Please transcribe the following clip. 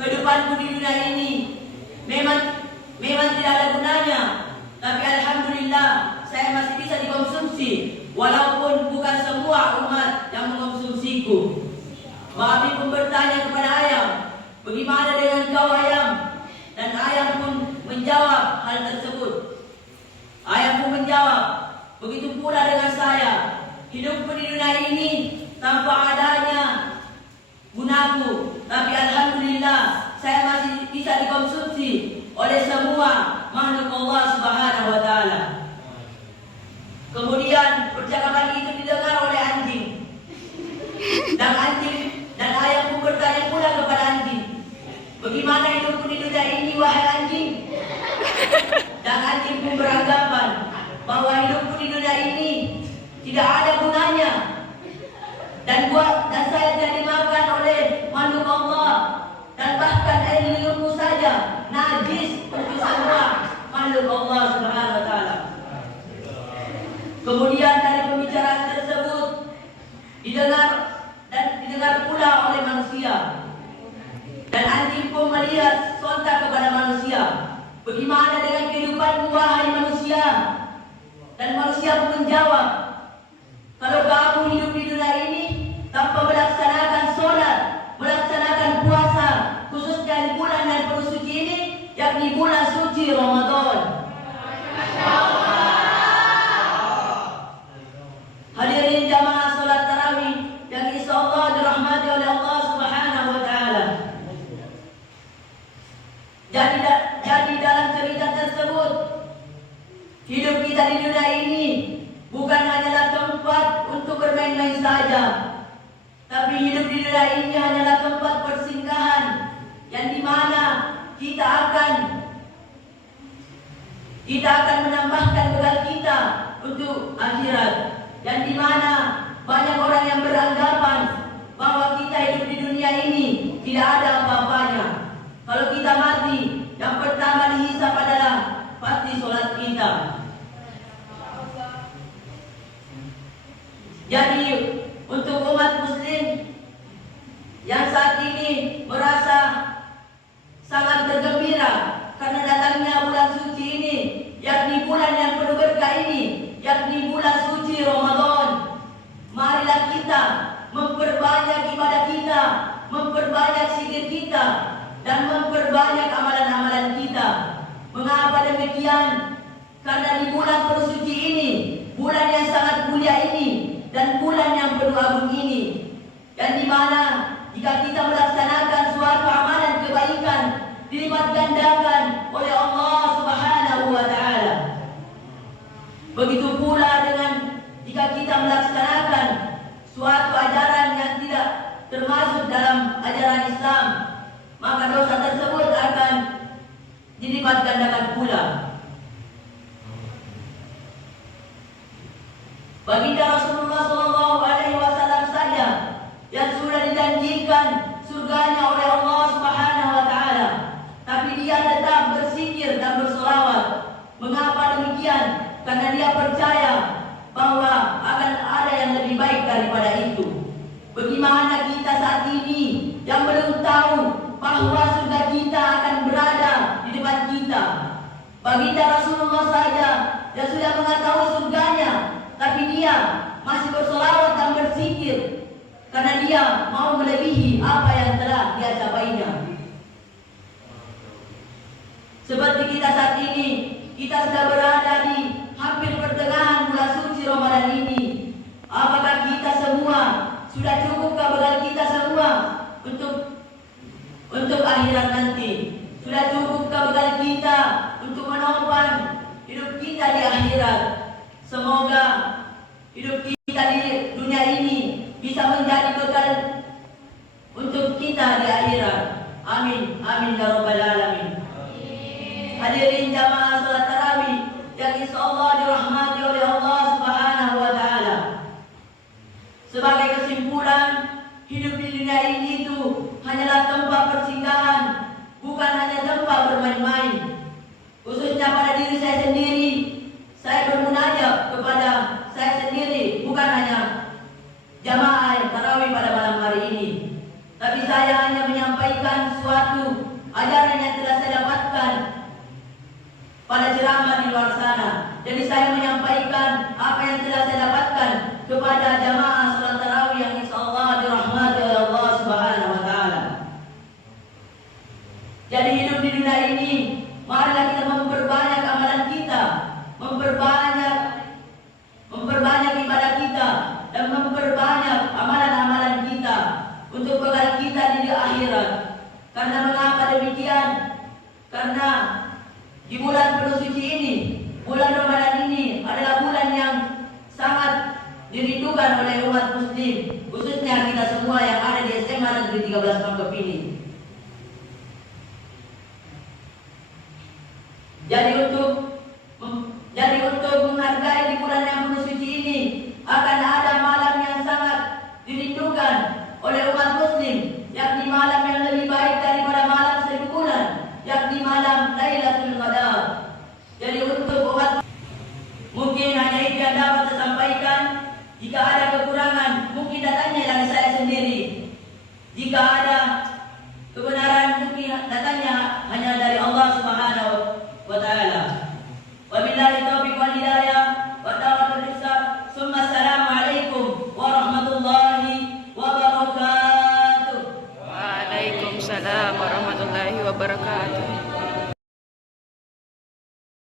kehidupanku di dunia ini memang tidak ada gunanya, tapi alhamdulillah saya masih bisa dikonsumsi, walaupun bukan semua umat yang mengkonsumsiku. Babi pun bertanya kepada ayam, bagaimana dengan kau ayam? Dan ayam pun menjawab hal tersebut. Ayam pun menjawab, begitu pula dengan saya, hidupku di dunia ini tanpa adanya gunaku, tapi alhamdulillah saya masih bisa dikonsumsi oleh semua makhluk Allah Subhanahu wa taala. Kemudian percakapan itu didengar oleh anjing. Dan ayam pun bertanya pula kepada anjing, bagaimana hidupku di dunia ini wahai anjing? Dan anjing pun beranggapan bahwa hidupku di dunia ini tidak ada gunanya, dan saya tidak dimakan oleh makhluk Allah, dan bahkan air minumku saja najis untuk semua makhluk Allah Subhanahu wa taala. Kemudian dari pembicaraan tersebut didengar pula oleh manusia, dan anjing pun melihat sontak kepada manusia, bagaimana dengan kehidupanmu wahai manusia? Dan manusia pun menjawab, kalau kamu hidup di dunia ini tanpa melaksanakan sholat, melaksanakan puasa, khususnya di bulan yang penuh suci ini, yakni bulan suci Ramadan. Hadirin jamaah sholat tarawih yang insyaallah dirahmati oleh Allah Subhanahu wa taala. Jadi dalam cerita tersebut, hidup kita di dunia ini bukan hanyalah tempat untuk bermain-main saja, tapi hidup di dunia ini hanyalah tempat persinggahan yang dimana kita akan menambahkan bekal kita untuk akhirat, yang dimana banyak orang yang beranggapan bahwa kita hidup di dunia ini tidak ada apa-apanya. Kalau kita mati, yang pertama dihisab adalah pasti sholat kita. Jadi untuk umat muslim yang saat ini merasa sangat bergembira karena datangnya bulan suci ini, yakni bulan yang penuh berkah ini, yakni bulan suci Ramadan, marilah kita memperbanyak ibadah kita, memperbanyak zikir kita, dan memperbanyak amalan-amalan kita. Mengapa demikian? Karena di bulan penuh suci ini, bulan yang sangat mulia ini, dan bulan yang penuh agung ini, yang dimana jika kita melaksanakan suatu amalan kebaikan, dilipat gandakan oleh Allah Subhanahu wa taala. Begitu pula dengan jika kita melaksanakan suatu ajaran yang tidak termasuk dalam ajaran Islam, maka dosa tersebut akan dilipat gandakan pula. Baginda Rasulullah SAW saja yang sudah dijanjikan surganya oleh Allah Subhanahu wa taala, tapi dia tetap berzikir dan berselawat. Mengapa demikian? Karena dia percaya bahwa akan ada yang lebih baik daripada itu. Bagaimana kita saat ini yang belum tahu bahwa surga kita akan berada di depan kita? Baginda Rasulullah saja yang sudah mengetahui surganya, tapi dia masih berselawat dan berzikir karena dia mau melebihi apa yang telah dia capainya. Seperti kita saat ini, kita sudah berada di hampir pertengahan bulan suci Ramadan ini. Apakah kita semua sudah cukupkah bekal kita semua untuk akhirat nanti? Sudah cukupkah bekal kita untuk menopang hidup kita di akhirat? Semoga hidup kita di dunia ini bisa menjadi bekal untuk kita di akhirat. Amin, amin ya rabbal alamin. Hadirin jamaah salat tarawih yang insyaallah dirahmati oleh Allah Subhanahu wa taala. Sebagai kesimpulan, hidup di dunia ini itu hanyalah tempat persinggahan, bukan hanya tempat bermain-main. Khususnya pada diri saya sendiri, saya bermunajat kepada saya sendiri, bukan hanya jamaah tarawih pada malam hari ini, tapi saya hanya menyampaikan ajaran yang telah saya dapatkan pada ceramah di luar sana. Jadi saya menyampaikan apa yang telah saya dapatkan kepada jamaah salat tarawih yang insyaallah dirahmati oleh Allah Subhanahu wa taala. Jadi hidup di dunia ini, marilah kita memperbanyak amalan kita, memperbanyak ibadah kita, dan memperbanyak amalan-amalan kita untuk bekal kita di akhirat. Karena mengapa demikian? Karena di bulan penuh suci ini, bulan Ramadan ini adalah bulan yang sangat dirindukan oleh umat muslim, khususnya kita semua yang ada di SMA Negeri 13 Pangkep ini. Jadi untuk menghargai di bulan yang penuh suci ini, akan ada malam yang sangat dirindukan oleh umat muslim, yakni malam yang lebih baik daripada malam 1000 bulan, yakni malam Lailatul Qadar. Jadi untuk umat, mungkin hanya itu yang dapat saya sampaikan. Jika ada kekurangan, mungkin datanya dari saya sendiri. Jika ada